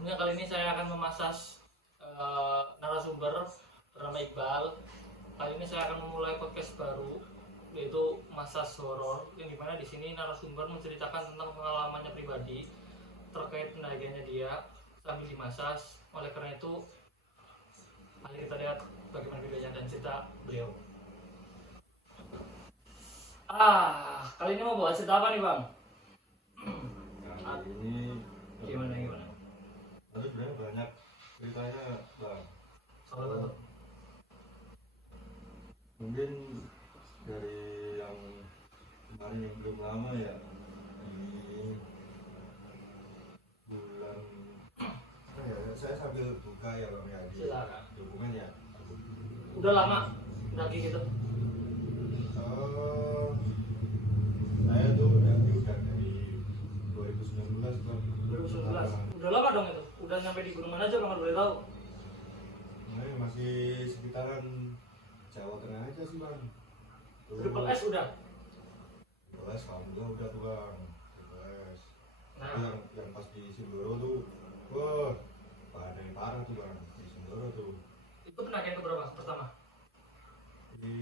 Sebelumnya kali ini saya akan memasas narasumber bernama Iqbal. Kali ini saya akan memulai podcast baru, yaitu Masas Horor, yang dimana di sini narasumber menceritakan tentang pengalamannya pribadi terkait pendakiannya dia sambil dimasas. Oleh karena itu, mari kita lihat bagaimana videonya dan cerita beliau. Kali ini mau buat cerita apa nih, Bang? Kali ini Gimana? tapi sebenarnya banyak ceritanya, Bang. Soal Mungkin dari yang kemarin yang belum lama ya, ini bulan apa ya, saya sambil buka ya Bang ya di Silakan. dokumen ya. Udah lama daki gitu? Saya tuh udah dari 2019 Bang. 2019. Udah lama dong itu. Udah nyampe di gunung mana aja kalau boleh tahu? Nah, masih sekitaran Jawa Tengah aja sih Bang. Triple S udah. Triple S alhamdulillah udah tuh Bang. Triple S. Nah, Yang pas di Sindoro tuh, wah, ada yang parah tuh Bang di Sindoro tuh. itu pendakian ke berapa pertama? Itu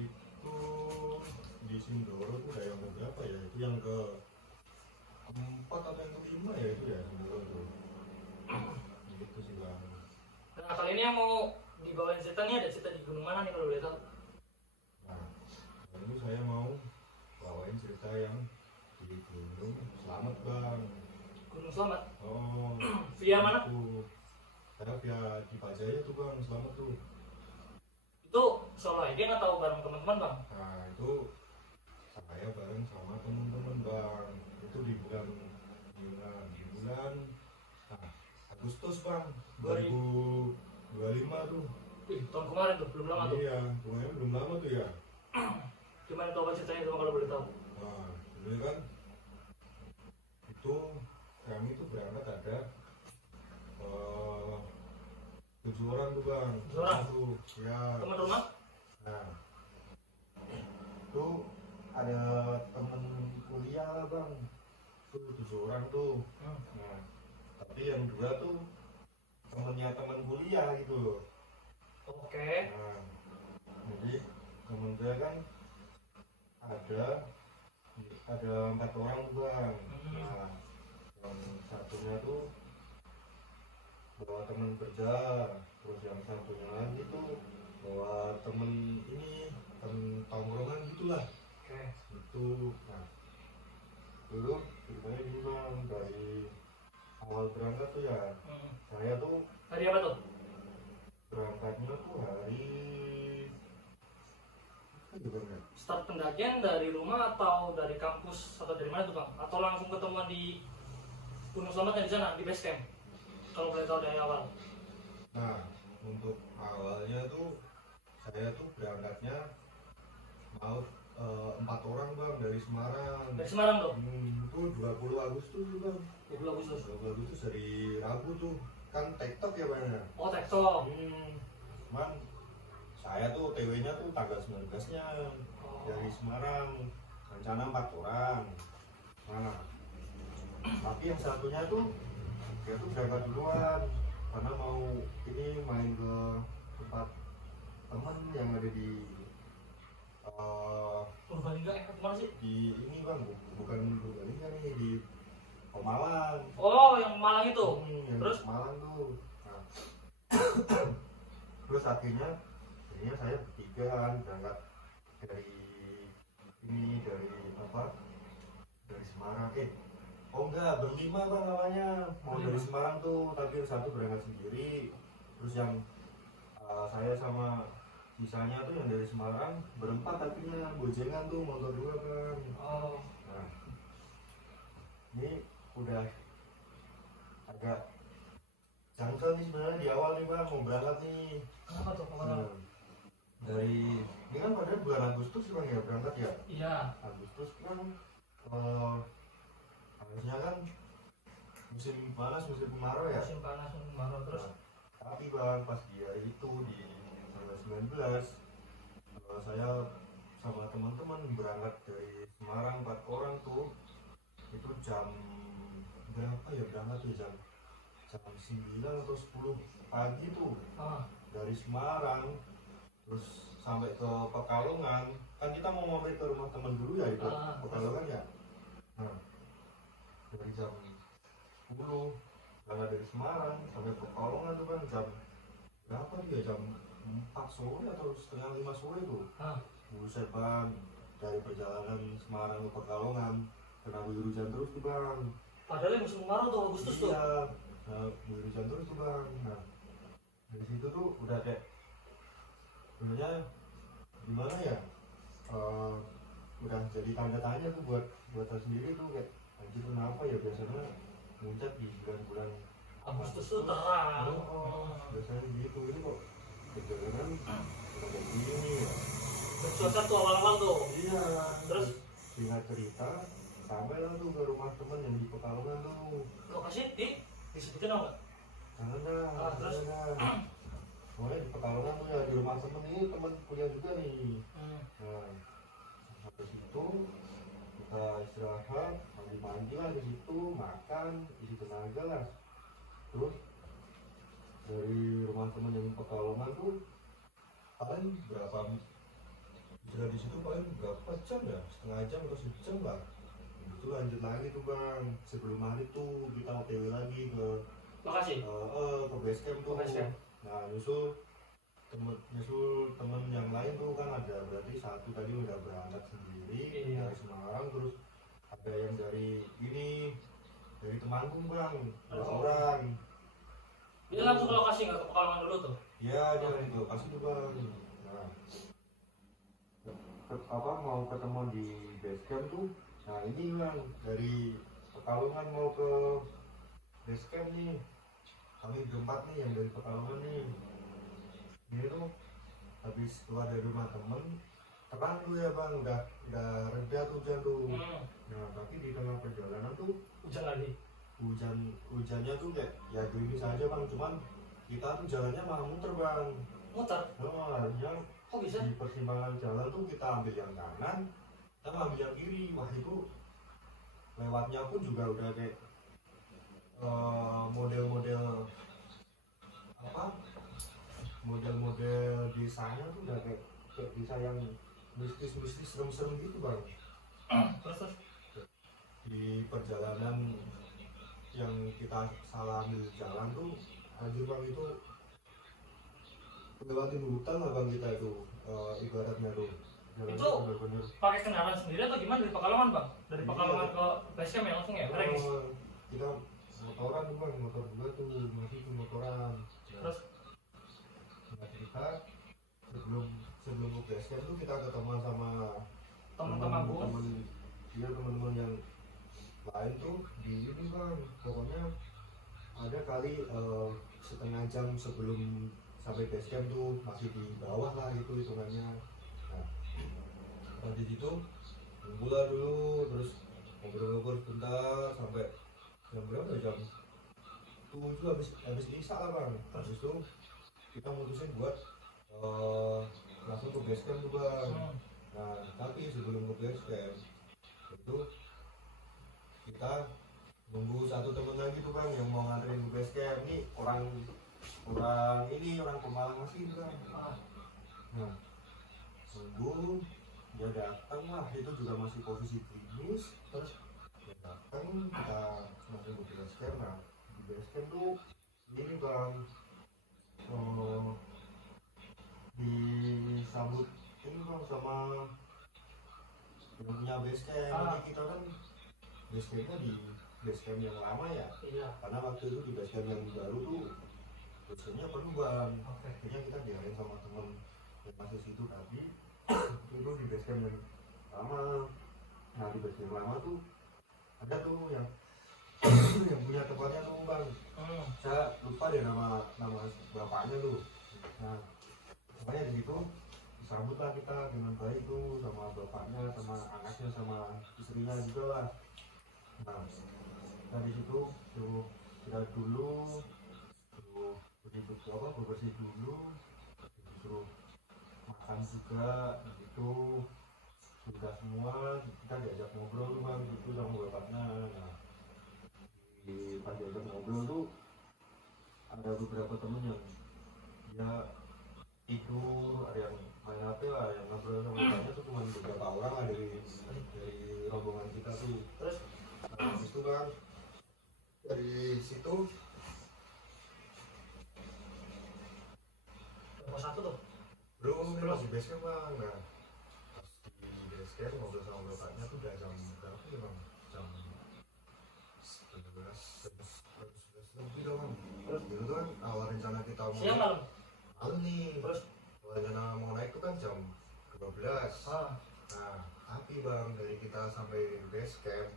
di Sindoro tuh udah yang keberapa ya? Itu yang ke keempat atau yang kelima ya itu ya Sindoro tuh. Gitu sih Bang. Nah, kali ini yang mau dibawain cerita nih, ada cerita di gunung mana nih kalau boleh tahu? Nah, kali ini saya mau bawain cerita yang di Gunung Slamet Bang. Gunung Selamat. Oh, Via mana? itu. Saya via di Pajaya tuh Bang, Slamet tuh. Itu solo hiking atau bareng teman-teman, Bang? Nah, itu saya bareng sama temen-temen Bang. Itu di bulan nah, Agustus Bang 2025 tuh. Tahun kemarin tuh, belum lama tuh. Iya, kemarin belum lama tuh ya. Gimana tuh apa ceritanya itu kalau boleh tahu? Nah, dulu kan itu kami tuh berangkat ada 7 orang tuh Bang. 7 orang? Tuh, ya. Teman rumah? Nah, itu ada temen kuliah lah Bang. Tuh 7 orang tuh. Nah, tapi yang 2 tuh temennya temen kuliah gitu loh. Oke. Nah, jadi temen saya kan ada 4 orang tuh Bang. Nah, yang satunya tuh bawa temen kerja, terus yang satunya lagi tuh bawa temen ini, temen tongkrongan gitulah. Oke. Itu, nah, dulu ceritanya gini Bang, dari awal berangkat tuh ya, saya tuh Hari apa tuh? berangkatnya tuh hari apa juga Bang? Start pendakian dari rumah atau dari kampus atau dari mana tuh, Bang? Atau langsung ketemuan di Gunung Selamat yang di sana, di base camp? Kalau boleh tahu dari awal. Nah, untuk awalnya tuh saya tuh berangkatnya mau 4 orang Bang dari Semarang. Dari Semarang tuh? Itu 20 Agustus tuh Bang. 20 Agustus. 20 Agustus dari Rabu tuh. Kan TikTok ya Bang ya. Oh, tektok. Cuman saya tuh TW-nya tuh tanggal 19-nya dari Semarang. Rencana 4 orang. Nah, tapi yang satunya tuh dia tuh berangkat duluan karena mau ini main ke tempat teman yang ada di Purbalingga kemana sih? di ini Bang, bukan Purbalingga nih, di Pemalang. Oh, yang Malang itu. Yang Terus? di Pemalang tuh. Nah, terus akhirnya saya bertiga kan berangkat dari ini, dari apa, dari Semarang. Oh enggak, berlima Bang awalnya mau dari Semarang tuh, tapi yang satu berangkat sendiri. Terus yang saya sama sisanya tuh yang dari Semarang berempat, tapi bojengan tuh, motor 2 Bang. Oh. Nah, ini udah agak jangkel nih sebenarnya di awal nih Bang, mau berangkat nih. Kenapa tuh? Kemana? Dari ini kan pada bulan Agustus Bang ya berangkat ya. Iya. Agustus kan harusnya kan musim panas, musim kemarau ya. Musim panas, musim kemarau. Terus? Nah, tapi Bang pas di hari itu di tanggal 19 saya sama teman-teman berangkat dari Semarang 4 orang tuh. Itu jam berapa ya berangkat tuh, jam jam 9 atau 10 pagi tuh Ah, dari Semarang terus sampai ke Pekalongan. Kan kita mau mampir ke rumah temen dulu ya itu Pekalongan ya. Nah, dari jam 10 karena dari Semarang sampai Pekalongan tuh kan jam berapa tuh ya, jam 4 sore atau setengah 5 sore tuh. Buset bang, dari perjalanan Semarang ke Pekalongan kena guyur hujan terus tuh bang. padahal yang musim kemarau tuh Agustus tuh. Iya, nah, guyur hujan terus tuh bang. Nah, dari situ tuh udah kayak sebenarnya gimana ya, eh, udah jadi tanda tanya tuh buat saya sendiri tuh, kayak anjir kenapa ya biasanya muncak di bulan-bulan Agustus tuh terang. biasanya gitu, ini kok perjalanan udah kayak gini ya. Dan cuaca tuh awal-awal tuh. Iya, Terus singkat cerita sampai lah tuh ke rumah temen yang di Pekalongan tuh. lokasi disebutin apa? Jangan dah, Terus? jangan dah. Soalnya di Pekalongan tuh ya, di rumah temen ini, temen kuliah juga nih. Nah, sampai situ kita istirahat, mandi-mandi lah di situ, makan, isi tenaga lah. Terus dari rumah temen yang di Pekalongan tuh paling berapa, bisa di situ paling berapa jam ya, setengah jam atau sejam lah. Itu lanjut lagi tuh bang, sebelum maghrib tuh kita OTW lagi ke Lokasi. ke base camp tuh. Ke base camp. Nah nyusul temen yang lain tuh kan, ada berarti satu tadi udah berangkat sendiri dari Semarang, terus ada yang dari ini, dari Temanggung bang, 2 orang. Dia langsung ke lokasi nggak ke Pekalongan dulu tuh? Ya dia di lokasi tuh bang. Nah, apa mau ketemu di base camp tuh. Nah ini bang, dari Pekalongan mau ke base camp nih, kami berempat nih yang dari Pekalongan nih. Ini tuh habis keluar dari rumah temen, terang tuh ya bang, udah reda tuh hujan tuh. Nah tapi di tengah perjalanan tuh Hujan lagi. hujannya tuh kayak ya gerimis aja bang, cuman kita tuh jalannya malah muter bang. Muter? Nah harusnya Kok bisa? di persimpangan jalan tuh kita ambil yang kanan, kita ambil yang kiri. Wah itu lewatnya pun juga udah kayak model-model apa, model-model desanya tuh udah kayak desa yang mistis-mistis, serem-serem gitu bang. Terus? Di perjalanan yang kita salah ambil jalan tuh, anjir bang, itu lewatin hutan lah bang kita itu, ibaratnya tuh jalannya Itu bener-bener. pakai kendaraan sendiri atau gimana dari Pekalongan bang? Dari Pekalongan ke base camp ya langsung ya? Regis? Kita motoran tuh bang, motor juga tuh, masih tuh motoran. Terus? Nah kita sebelum ke base camp tuh kita ketemuan sama Teman-teman teman-teman yang lain tuh di ini bang. Pokoknya ada kali setengah jam sebelum sampai base camp tuh masih di bawah lah gitu hitungannya. Nah di situ nunggu lah dulu, terus ngobrol-ngobrol sebentar sampai jam berapa ya, jam 7 habis isya lah bang. Habis itu kita mutusin buat langsung ke base camp tuh bang. Nah tapi sebelum ke base camp itu kita nunggu satu temen lagi tuh bang yang mau nganterin ke base camp. Ini orang Pemalang asli bang. Nah nunggu dia datang lah, itu juga masih posisi gerimis. Terus dia datang, kita langsung ke base camp. Nah di base camp tuh ini bang, disambut ini bang sama yang punya base camp. Jadi kita kan base campnya di base camp yang lama ya. Iya. Karena waktu itu di base camp yang baru tuh base campnya penuh bang. Oke. Akhirnya kita diarahin sama temen yang masih situ tadi itu di base camp yang lama. Nah di base camp lama tuh ada tuh yang yang punya tempatnya tuh bang. Saya lupa deh nama bapaknya tuh. Nah pokoknya di situ disambutlah kita dengan baik tuh sama bapaknya, sama anaknya, sama istrinya juga lah. Nah di situ tuh kita dulu tuh bersih dulu, suruh makan juga. Itu sudah semua kita diajak ngobrol tuh bang gitu sama bapaknya. Nah pas diajak ngobrol tuh ada beberapa temen yang dia tidur, ada yang main HP lah, yang ngobrol sama bapaknya tuh cuma beberapa orang lah dari rombongan kita tuh. Terus Nah, habis itu bang dari situ pos 1 tuh. belum, ini masih base camp bang. Nah pas di base camp ngobrol sama bapaknya tuh udah jam berapa ya bang? Jam 11 lebih dong bang. Terus itu kan awal rencana kita mau Siang malam. malam nih. Terus Awal rencana mau naik itu kan jam 12. Nah tapi bang dari kita sampai base camp,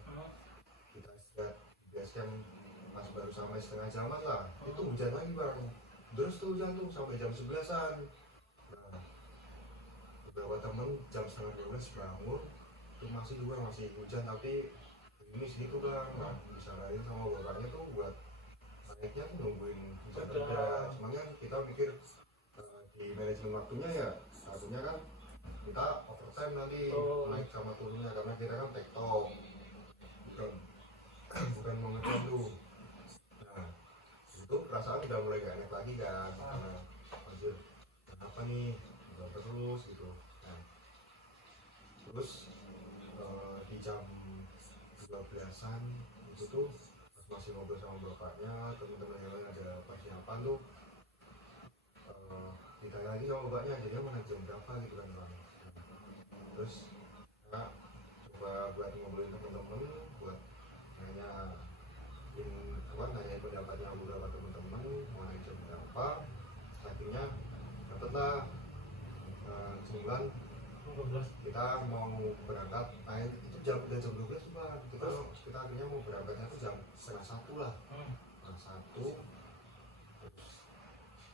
kita istirahat di base camp pas baru sampai setengah jaman lah, itu hujan lagi bang. Terus tuh hujan tuh sampai jam 11-an. Nah beberapa temen jam setengah 12 bangun itu masih hujan, tapi ini segitu bang. Nah disaranin sama bapaknya tuh buat naiknya tuh nungguin hujan reda. Cuman kan kita mikir di manajemen waktunya ya satunya kan kita overtime nanti naik sama turunnya, karena kita kan tektok bukan mau ngejam tuh. Nah itu perasaan udah mulai gak enak lagi kan, karena anjir kenapa nih udah terus gitu. Nah terus di jam 12-an itu tuh pas masih ngobrol sama bapaknya, teman-teman yang lain ada persiapan tuh, ditanya lagi sama bapaknya jadinya mana jam berapa gitu kan bang. Terus kita coba buat ngobrolin temen-temen, buat nanyain pendapatnya beberapa temen-temen mengenai jam berapa. Akhirnya dapetlah jumlah kita mau berangkat. Nah itu udah jam 12 tuh bang. Kita akhirnya mau berangkatnya tuh jam setengah 1 lah. Setengah 1 terus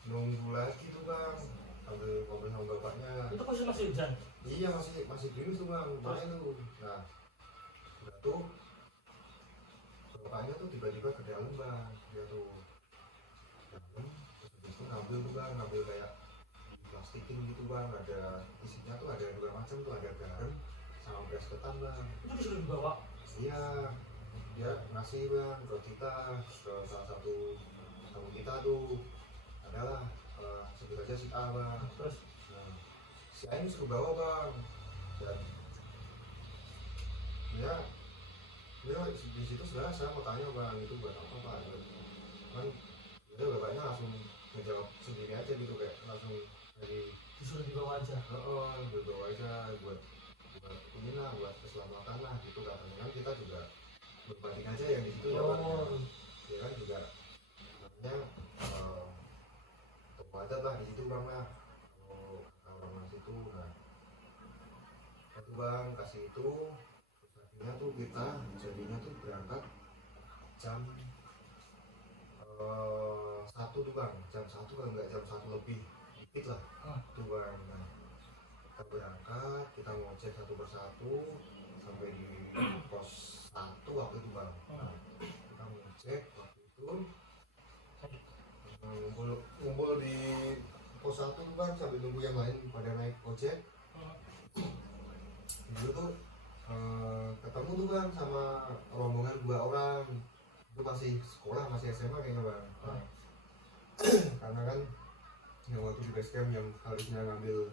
nunggu lagi tuh bang sambil ngobrol sama bapaknya. itu posisi masih hujan. Iya masih gerimis tuh bang, makanya tuh. Nah udah tuh bapaknya tuh tiba-tiba ke dalam bang, dia tuh dalam terus habis itu ngambil tuh bang, ngambil kayak plastikin gitu bang, ada isinya tuh ada dua macam tuh, ada garam sama beras ketan bang. Itu disuruh dibawa. Iya dia ngasih bang ke kita, ke salah satu tamu kita tuh adalah sebut aja si A bang. Terus Nah si A ini suruh bawa bang, dan dia di situ sebenarnya saya mau tanya bang itu buat apa pak, kan itu bapaknya langsung menjawab sendiri aja gitu, kayak langsung dari disuruh dibawa aja. dibawa aja buat inilah, buat keselamatan lah gitu katanya. Kan kita juga berbatik aja yang di situ ya bang, ya kan juga namanya toko adat lah di situ bang lah, kalau orang situ. Nah itu bang kasih itu, akhirnya tuh kita jadinya tuh berangkat jam 1 tuh bang, jam 1 kan enggak, jam 1 lebih dikit lah tuh bang. Nah kita berangkat, kita ngecek satu persatu sampai di pos 1 waktu itu bang. Nah kita ngecek waktu itu ngumpul di pos 1 tuh bang sambil nunggu yang lain pada naik ojek. Dulu tuh ketemu tuh bang sama rombongan 2 orang, itu masih sekolah, masih SMA kayaknya bang. Karena kan yang waktu di base camp yang harusnya ngambil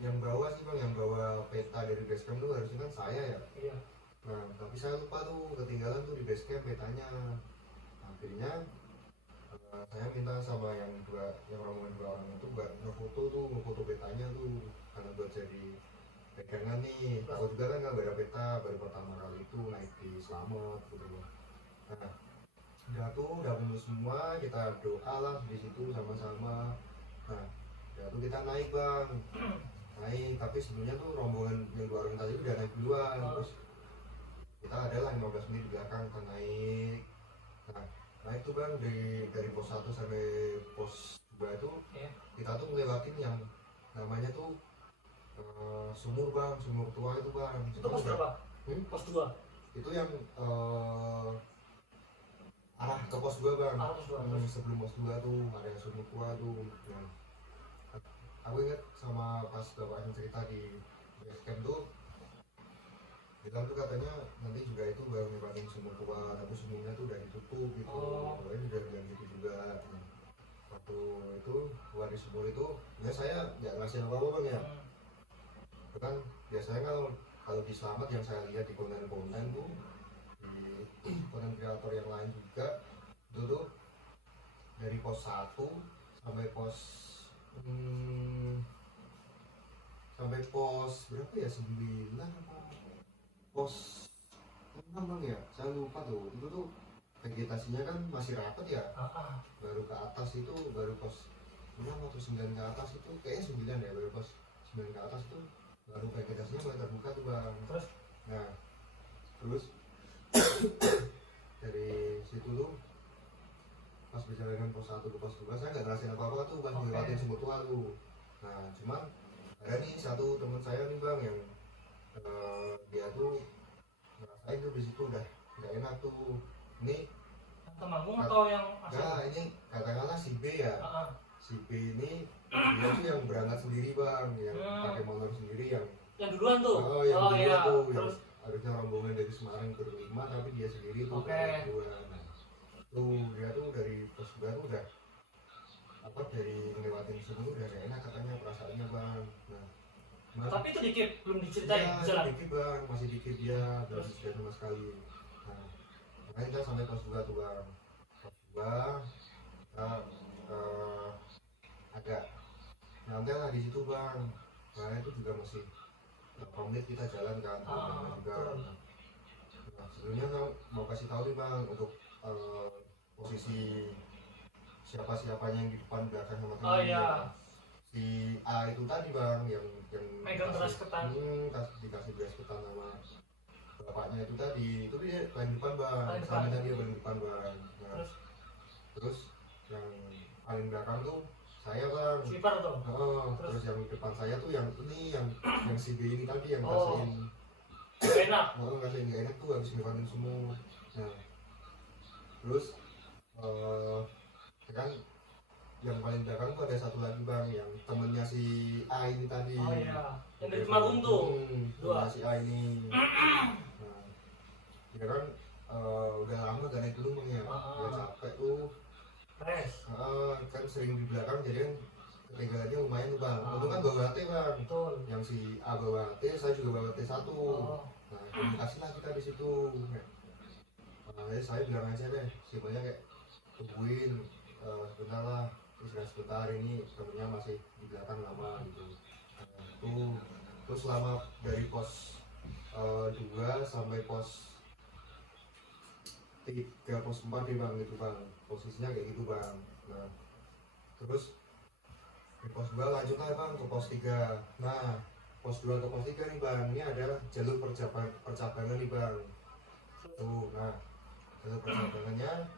yang bawa sih bang, yang bawa peta dari base camp tuh harusnya kan saya ya. Iya. Nah tapi saya lupa tuh, ketinggalan tuh di base camp petanya. Akhirnya saya minta sama yang rombongan 2 orang itu buat ngefoto petanya tuh, karena buat jadi pegangan nih. Aku juga kan nggak ada peta, baru pertama kali itu naik di Slamet gitu loh. Nah udah tuh udah kumpul semua, kita doa lah di situ sama-sama. Nah udah tuh kita naik bang, naik, tapi sebelumnya tuh rombongan yang 2 orang tadi udah naik duluan. Terus kita adalah 15 menit di belakang kita naik. Nah naik tuh bang dari pos 1 sampai pos 2 itu kita tuh ngelewatin yang namanya tuh sumur bang, sumur tua itu bang. Itu pos berapa? Pos 2. Itu yang arah ke pos 2 bang. Sebelum pos 2 tuh ada yang sumur tua tuh. Nah, aku inget sama pas bapaknya cerita di base camp tuh, bilang tuh katanya nanti juga itu baru ngebangun sumur tua, tapi sumurnya tuh udah ditutup gitu. Ini udah bilang gitu juga. tuh itu waris sumur itu ya saya nggak ngasih apa-apa bang ya. Itu kan biasanya kalau di Slamet yang saya lihat di konten-konten tuh, di konten kreator yang lain juga itu tuh dari pos 1 sampai pos sampai pos berapa ya, 9 apa pos 6 bang ya, saya lupa tuh. Itu tuh vegetasinya kan masih rapat ya, baru ke atas itu baru pos 6 atau 9 ke atas itu kayaknya 9 ya, baru pos 9 ke atas itu baru vegetasinya mulai terbuka tuh bang. Terus Nah terus dari situ tuh pas perjalanan pos 1 ke pos 2 saya nggak ngerasain apa-apa tuh pas ngelewatin sumur tua tuh. Nah cuman ada nih satu teman saya nih bang yang dia tuh ngerasain tuh di situ udah nggak enak tuh. Ini temanmu atau yang nah ini katakanlah si B ya. Si B ini dia tuh yang berangkat sendiri bang, yang pakai motor sendiri, yang duluan tuh. yang duluan iya. tuh, Terus yang harusnya rombongan dari Semarang berlima tapi dia sendiri tuh duluan. Nah, tuh dia tuh dari pos 2 tuh udah apa, dari ngelewatin sumur udah gak enak katanya perasaannya bang. Nah tapi itu dikit, belum diceritain ya, jalan. dikit bang, masih dikit dia, belum diceritain sama sekali. Nah makanya kita sampai pos 2 tuh bang. Pos 2 kita agak nyantai lah di situ bang. Nah itu juga masih 8 menit kita jalan kan juga. Nah sebelumnya saya mau kasih tahu nih bang untuk posisi siapa-siapanya yang di depan belakang sama temennya. Si A itu tadi bang yang megang beras ketan, dikasih beras ketan sama bapaknya itu tadi, itu dia paling depan bang, sama dia paling depan bang. Nah, terus yang paling belakang tuh saya bang, sweeper tuh. Terus yang depan saya tuh yang ini yang si B ini tadi yang ngasihin enak, ngasihin nggak enak tuh habis ngelewatin semua. Nah terus kan yang paling belakang tuh ada satu lagi bang, yang temennya si A ini tadi. yang dari Temanggung tuh. Temennya si A ini. Nah dia kan udah lama gak naik gunung bang ya, dia capek tuh. Kan sering di belakang jadi kan ketinggalannya lumayan tuh bang. Untung kan bawa HT bang. Betul. Yang si A bawa HT, saya juga bawa HT 1. Nah komunikasi lah kita di situ. Saya bilang aja deh, sebenarnya kayak tungguin sebentar lah, istirahat sebentar, ini temennya masih di belakang lama gitu. Terus selama dari pos 2 sampai pos 3, pos 4 nih bang gitu bang, posisinya kayak gitu bang. Nah terus di pos 2 lanjut aja bang ke pos 3. Nah pos 2 ke pos 3 nih bang, ini adalah jalur percabangan nih bang tuh. Nah jalur percabangannya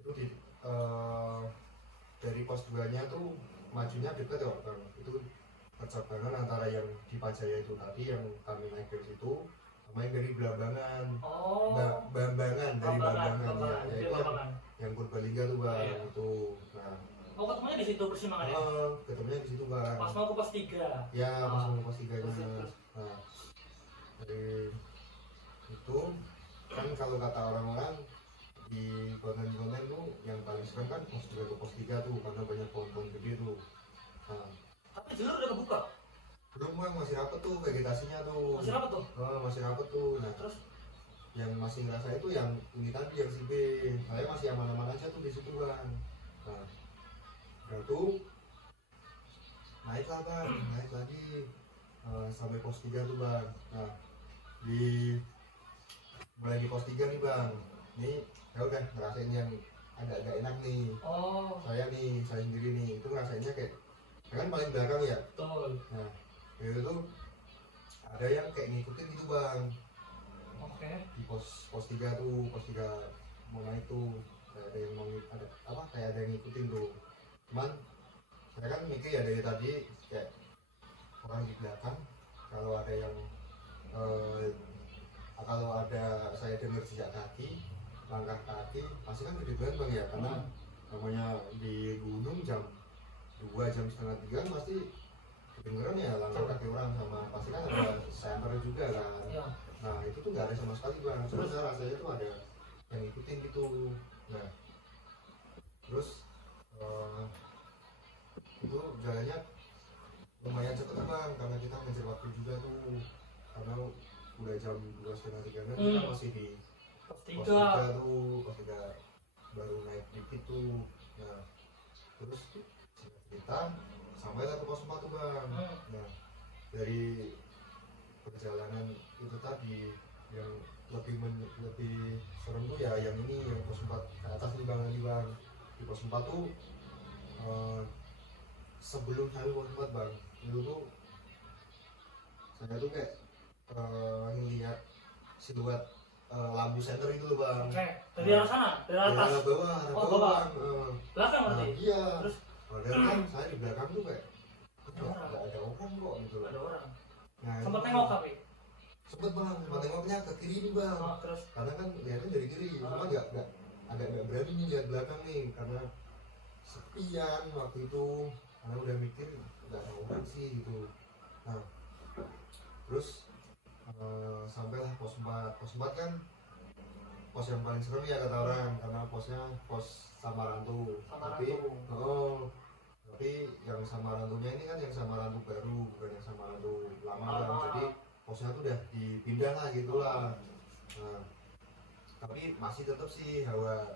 itu dari pos 2 nya tuh majunya deket ya bang, itu percabangan antara yang di Pajaya itu tadi yang kami naik dari situ sama yang dari Blambangan. Bambangan dari Bambangan ya, itu yang Purbalingga tuh bang. Itu nah ketemunya di situ persimpangannya. Ketemunya di situ bang, pas mau ke pos 3 ya. Pas mau ke pos 3 nya. Nah dari itu kan kalau kata orang-orang di konten-konten tuh yang paling serem kan pos 2 ke pos 3 tuh karena banyak pohon-pohon gede tuh. Nah tapi jalur udah kebuka? belum bang, masih rapet tuh vegetasinya tuh. Masih rapet tuh? Masih rapet tuh. Nah terus yang masih ngerasa itu yang ini tadi, yang si B. Saya masih aman-aman aja tuh di situ bang. Nah udah tuh naik lah bang, naik lagi sampai pos 3 tuh bang. Nah mulai di pos 3 nih bang, ini ya udah ngerasain yang agak enak nih. Saya sendiri nih itu ngerasainnya kayak kan paling belakang ya. Betul. Nah itu tuh ada yang kayak ngikutin gitu bang. Di pos 3 tuh, pos 3 mau naik tuh kayak ada yang mau kayak ada yang ngikutin tuh. Cuman saya kan mikir ya dari tadi kayak orang di belakang, kalau ada yang kalau ada saya dengar jejak kaki, langkah kaki pasti kan gede banget bang ya, karena namanya di gunung jam 2, jam setengah 3 kan pasti kedengeran ya langkah kaki orang, sama pasti kan ada senter juga kan. Nah itu tuh nggak ada sama sekali bang, cuma saya rasanya tuh ada yang ngikutin gitu. Nah terus udah jam 2:30 kan kita masih di pos pos 3 3 tuh, pos 3 baru naik dikit tuh. Nah terus kita sampailah ke pos 4 tuh bang. Nah dari perjalanan itu tadi yang lebih serem tuh ya yang ini, yang pos 4 ke atas nih bang. Di pos 4 tuh sebelum sampai pos 4 bang, itu tuh saya tuh kayak ngeliat siluet lampu senter itu loh bang. oke dari arah sana, dari arah atas, arah bawah, oh bawah, bang. belakang berarti, Iya. terus Padahal kan saya di belakang tuh kayak ada orang, nggak ada orang kok gitu. ada orang, Nah, sempat itu nengok tapi, sempet bang, sempat nengoknya ke kiri nih bang. oh, terus Karena kan lihatnya dari kiri, cuma nggak berani nih lihat belakang nih karena sepian waktu itu, karena udah mikir nggak ada orang sih gitu. Nah terus sampailah pos 4. Pos 4 kan pos yang paling serem ya kata orang, karena posnya pos Samarantu. Tapi yang Samarantunya ini kan yang Samarantu baru, bukan yang Samarantu lama bang. Jadi posnya tuh udah dipindah lah gitulah. Nah, tapi masih tetap sih hawa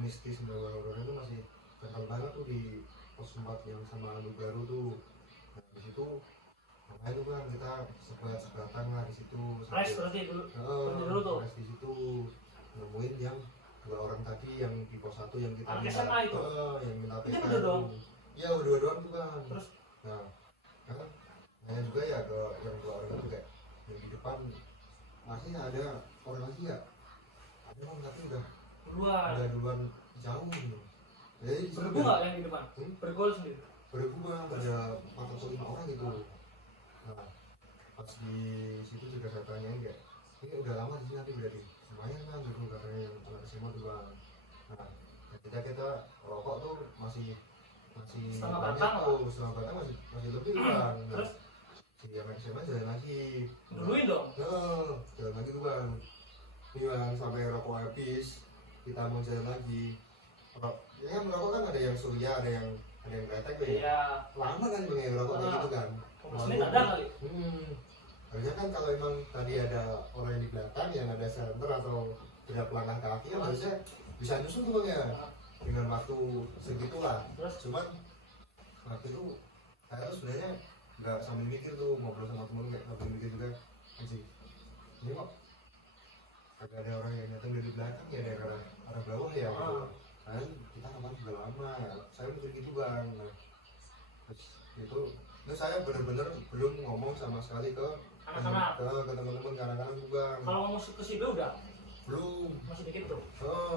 mistis dan horor itu masih kental banget tuh di pos 4 yang Samarantu baru tuh. Nah di situ makanya tuh kan kita sebat-sebatan lah di situ. rest berarti dulu, berhenti dulu tuh, Rest di situ nemuin yang 2 orang tadi yang di pos 1 yang kita anak SMA itu, yang minta itu PK berdua dong, iya berdua doang tuh kan. terus Nah kan nanya juga ya ke yang 2 orang itu kayak yang di depan masih ada orang lagi ya, ada bang tapi udah duluan jauh gitu. Jadi bergu nggak yang di depan, bergol sendiri, bergu bang, ada 4 atau 5 orang gitu. Nah pas di situ juga saya tanyain kayak ini udah lama di sini nanti berarti lumayan kan gitu katanya yang anak SMA tuh bang. Nah ketika kita rokok tuh masih setengah banyak batang tuh, setengah batang masih lebih bang. Nah, terus si anak SMA jalan lagi, duluin dong, jalan lagi tuh bang. Ini bang sampai rokok habis kita mau jalan lagi. Ya kan merokok kan ada yang surya, ada yang kretek tuh ya. iya, Lama kan bang yang merokok kayak gitu kan. muslim ada kali, Harusnya kan kalau emang tadi ada orang yang di belakang yang ada senter atau tidak pelangkah kaki kan harusnya bisa nyusul tuh bang ya dengan waktu segitulah. terus Cuman waktu itu saya tuh sebenarnya nggak sambil mikir tuh, ngobrol sama temen kayak sambil mikir juga anjing ini kok agak ada orang yang datang dari belakang ya, dari arah bawah ya gitu. Kan kita kemarin juga lama ya, saya mikir gitu bang. Nah, terus itu saya bener-bener belum ngomong sama sekali ke anak-anak, teman-teman anak-anak tuh bang. kalau ngomong ke si B udah Belum. masih dikit tuh,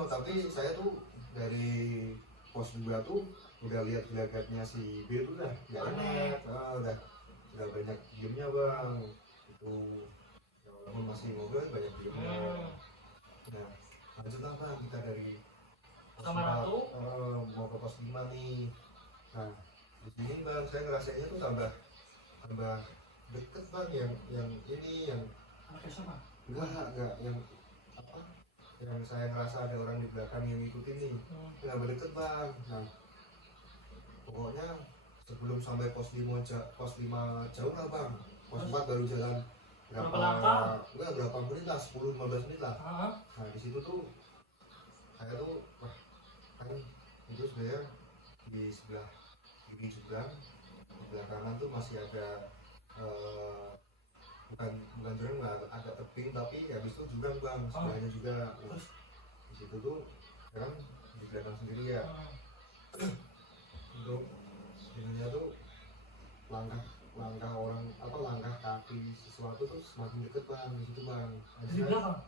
Tapi saya tuh dari pos 2 tuh udah lihat gelagatnya si B tuh udah nggak enak. Udah banyak diemnya bang. Itu ya walaupun masih ngobrol banyak diemnya. Nah lanjutlah bang kita dari pos Samarantu 4 mau ke pos 5 nih. Nah di sini bang saya ngerasainnya tuh tambah deket bang, yang ini yang anak SMA, enggak yang apa yang saya ngerasa ada orang di belakang yang ngikutin nih. Nggak deket bang. Nah pokoknya sebelum sampai pos 5 jauh lah bang. Pos 4 baru jalan Berapa langkah? berapa menit lah, 10-15 menit lah. Heeh. Nah di situ tuh saya tuh wah kan itu sebenarnya di sebelah kiri juga, sebelah kanan tuh masih ada bukan jurang lah, agak tebing tapi habis itu jurang bang sebelahnya juga. Terus? Di situ tuh sekarang di belakang sendiri ya. Untuk ininya tuh langkah orang apa langkah kaki sesuatu tuh semakin deket bang di situ bang. Di belakang,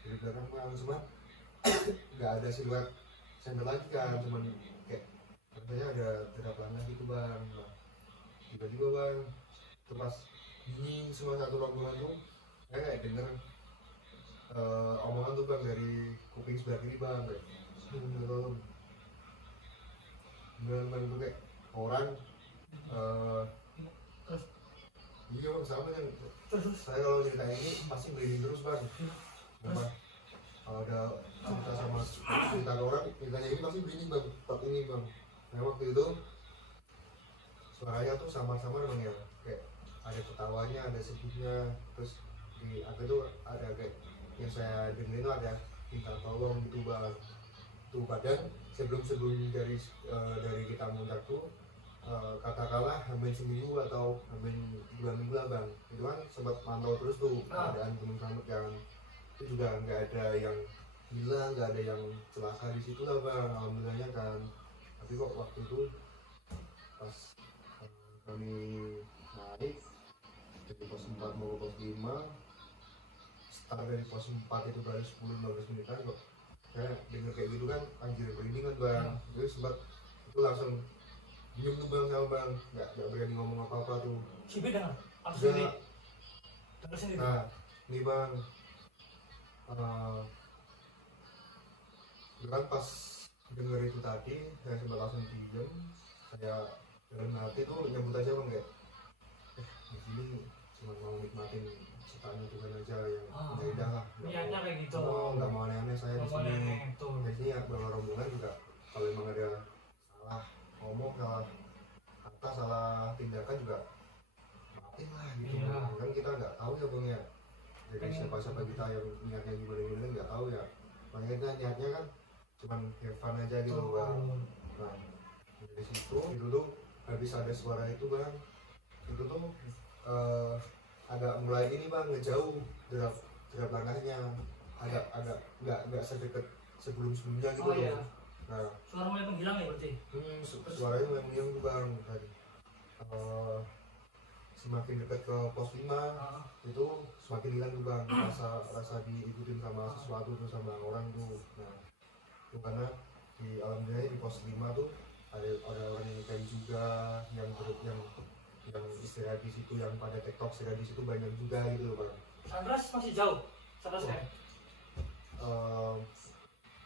Dari belakang bang, cuman nggak ada siluet senter lagi kan, cuman kayak katanya ada langkah gitu bang. Nah, tiba-tiba bang itu pas dingin semua satu rombongan tuh saya kayak denger omongan tuh bang dari kuping sebelah kiri bang kayak bener tuh kayak orang iya bang sama kan. Saya kalau cerita ini pasti merinding terus bang. Kenapa? Kalau ada cerita sama cerita ke orang ceritanya ini pasti merinding bang, tempat ini bang. Nah waktu itu suaranya tuh sama-sama bang ya, kayak ada ketawanya, ada sedihnya. Terus di aku tuh ada kayak yang saya dengerin tuh ada minta tolong gitu bang. Tuh padahal sebelum dari kita muncak tuh katakanlah hampir seminggu atau hampir 2 minggu lah bang, itu kan sempat mantau terus tuh keadaan Gunung Slamet kan. Itu juga nggak ada yang hilang, nggak ada yang celaka di situ lah bang, alhamdulillahnya kan. Tapi kok waktu itu pas kami naik dari pos 4 mau ke pos 5, start dari pos 4 itu baru 10-15 menit kan, kok saya denger kayak gitu kan anjir merinding kan bang. Jadi sempat itu langsung diem tuh bang sama bang, nggak berani ngomong apa-apa tuh. Si B dengar atau Nggak. sendiri dengar sendiri. Nah ini bang, itu kan pas denger itu tadi saya sempat langsung diem. Saya dalam hati tuh nyebut aja bang kayak di sini cuma mau nikmatin ciptaan Tuhan aja yang indah lah. Niatnya kayak gitu. Nggak mau aneh-aneh saya di sini. Itu. Di sini ya bang rombongan juga kalau emang ada salah ngomong, salah kata, salah tindakan juga maafin lah gitu. Iya. Kan kita nggak tahu ya bang ya. Jadi siapa-siapa kita yang niatnya gimana-gimana nggak tahu ya. Makanya kan niatnya kan cuman have fun aja gitu bang. Nah dari situ itu tuh habis ada suara itu bang, itu tuh agak mulai ini bang ngejauh derap langkahnya, agak nggak sedekat sebelumnya gitu. Iya. Nah Suara mulai menghilang ya berarti. suaranya mulai menghilang tuh bang. Dan semakin dekat ke pos 5 itu semakin hilang tuh bang, rasa diikutin sama sesuatu tuh, sama orang tuh. Nah itu karena alhamdulillah di pos 5 tuh ada orang yang nikahin juga, yang istirahat di situ, yang pada TikTok istirahat di situ banyak juga gitu bang. Sandras masih jauh. Sandras kan?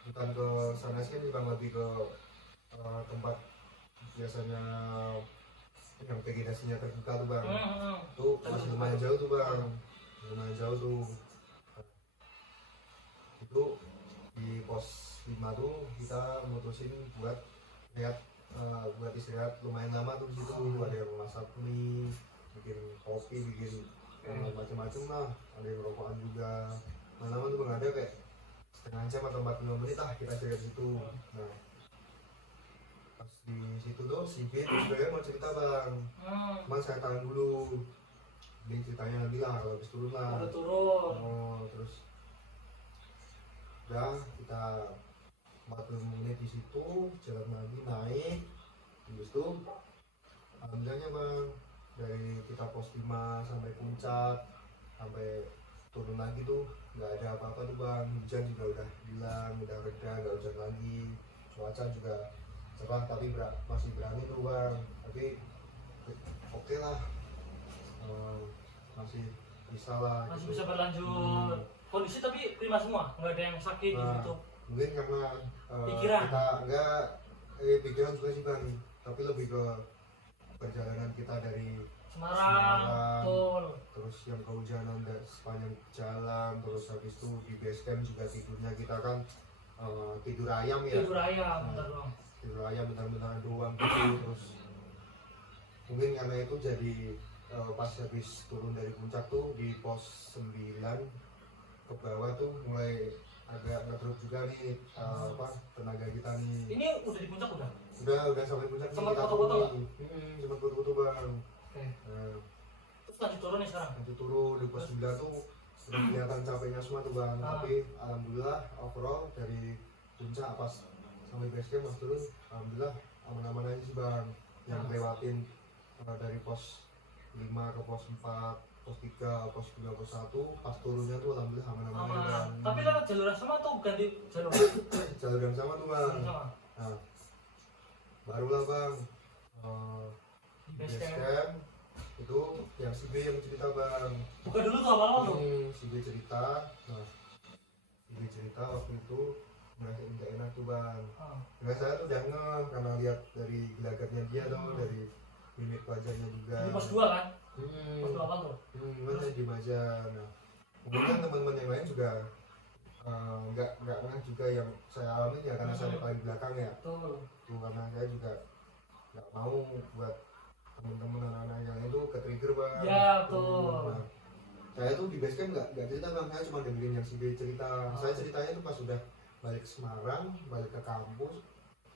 Bukan ke sana sih bang, lebih ke tempat biasanya yang vegetasinya terbuka tuh bang. Tuh masih lumayan jauh tuh bang, lumayan jauh tuh. Itu di pos 5 tuh kita mutusin buat buat istirahat lumayan lama tuh di situ. Ada yang masak mie, bikin kopi, bikin macam-macam lah, ada yang rokokan juga. Lama-lama tuh bang ada kayak setengah jam atau 45 menit lah kita istirahat di situ. Nah pas di situ tuh si B sebenarnya mau cerita bang, cuman saya tahan dulu. Dia ceritanya nanti lah kalau habis turun lah. Udah turun. Terus udah kita 40 menit di situ, jalan lagi naik. Habis itu alhamdulillahnya bang, dari kita pos 5 sampai puncak, sampai turun lagi tuh nggak ada apa-apa tuh bang. Hujan juga udah hilang, udah reda, nggak hujan lagi. Cuaca juga cerah tapi masih berani tuh bang. Tapi oke lah, masih bisa lah. Masih gitu. bisa berlanjut. Kondisi tapi prima semua, nggak ada yang sakit di situ. Mungkin karena Pikiran. kita enggak pikiran juga sih bang, tapi lebih ke perjalanan kita dari Semarang. Betul. terus yang kehujanan dan sepanjang jalan, terus habis itu di base camp juga tidurnya kita kan tidur ayam ya. Tidur ayam, bentar doang. Tidur ayam bentar-bentar doang gitu. Terus mungkin karena itu jadi pas habis turun dari puncak tuh di pos 9 ke bawah tuh mulai agak ngedrop juga nih tenaga kita nih. Ini udah di puncak udah? Udah sampai puncak nih. Sempat kita foto-foto nggak? Sempat foto-foto bang. Oke. Nah, Terus lanjut turun nih sekarang? nanti turun di pos 9 tuh udah kelihatan capeknya semua tuh bang. Tapi alhamdulillah overall dari puncak pas sampai base camp pas turun alhamdulillah aman-aman aja sih bang. Yang lewatin dari pos 5 ke pos 4, pos 3, pos 2, pos 1, pas turunnya tuh alhamdulillah aman-aman aja bang. Tapi lewat jalur yang sama atau ganti jalur? Jalur yang sama tuh bang. Sama. Nah, barulah bang Base base camp. camp itu yang si B yang cerita bang. Buka dulu tuh awal-awal tuh. Si B cerita. Nah, si B cerita waktu itu merasa tidak enak tuh bang. Enggak, saya tuh udah ngeh karena lihat dari gelagatnya dia tuh, dari mimik wajahnya juga. Ini pos 2 kan? Pos 2 apa tuh? Mana di baja. Nah, mungkin teman-teman yang lain juga nggak ngeh juga yang saya alami ya, karena saya paling belakang ya. Betul. Tuh karena saya juga nggak mau buat teman-teman anak-anak yang itu ke trigger bang. Ya, betul. Nah, saya tuh di base camp nggak cerita bang, saya cuma dengerin yang si B cerita. Saya ceritanya tuh pas sudah balik ke Semarang, balik ke kampus,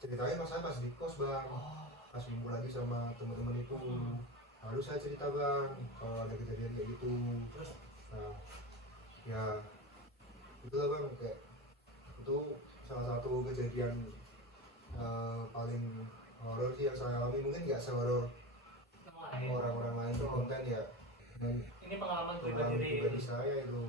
ceritanya pas saya pas di kos bang, pas ngumpul lagi sama teman-teman itu, baru saya cerita bang kalau ada kejadian kayak gitu. Terus Nah, ya itulah bang, kayak itu salah satu kejadian paling horor sih yang saya alami. Mungkin nggak sehoror yang lain. orang-orang lain di konten ya. Dan Ini pengalaman pengalaman pribadi. pribadi saya itu.